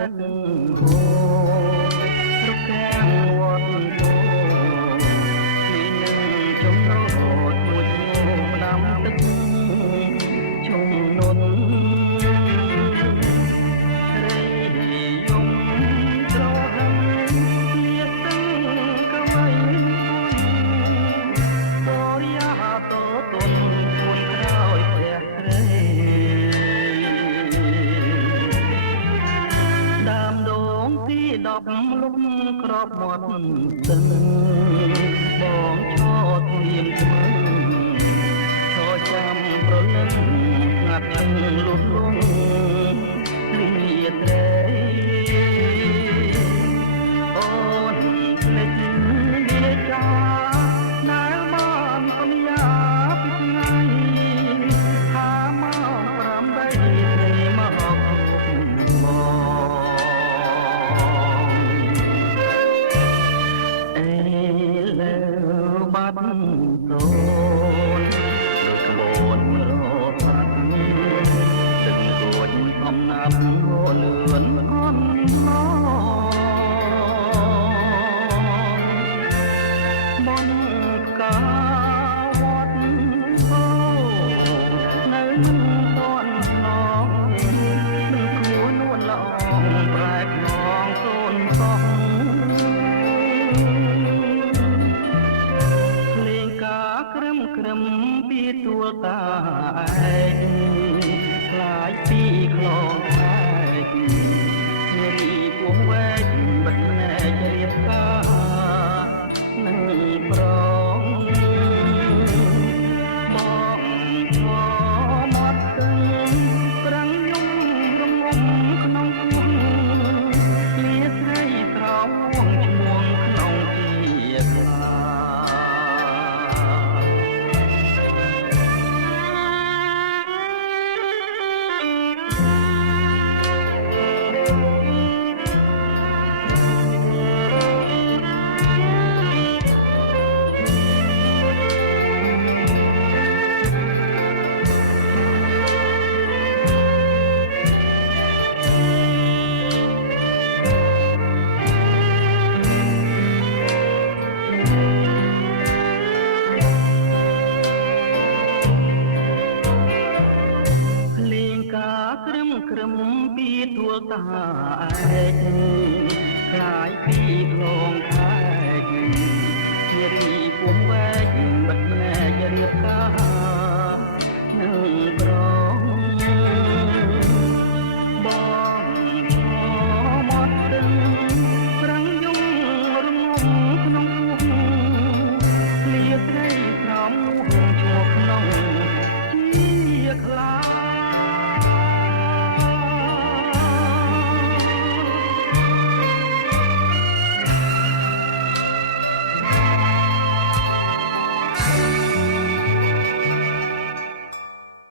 ទឹកហូររុក្ខាំងវត្តពោពីនឹងចំណោទមួយឈ្មោះដាំទឹកជំនុនរេយំត្រហឹងលាទឹកកវៃបរិយាតទុនគួនក្រោយព្រះក្រេដើមដងទី10លំក្របមាត់ស្ទឹងបងឈរធៀមស្មឹងឈរចាំប្រលឹងស្ងាត់លឹងលុបលងលាត្រេអូនភ្លេចវាចាណែបានសន្យាពីថ្ងៃថាមក8ត្រីមកមកអេលើបាត់តូនដូចក្បួនរត់ទឹករួចអំណាប់លឿនអន់ឡងមន្តកាវត្តហូនៅមិនទាន់ឡងមិនគួរនួនល្អប្រែកឡងសូនសោះលេងកាក្រឹមពីទួលតាឯងខ្លាចពីខ្លងខែកនារីពោះវែកបិទណែករៀបការនឹងប្រងបងឈរមាត់គឹងប្រាំងយំរងំក្នុងពោះលាស្រីស្រោងឈ្មោះក្នុងជាខ្លា លេងកាក្រឹមពីទួលតាឯងខ្លាយពីខ្លងខែកនារីពោះវែកបិទណែករៀបការនឹងប្រ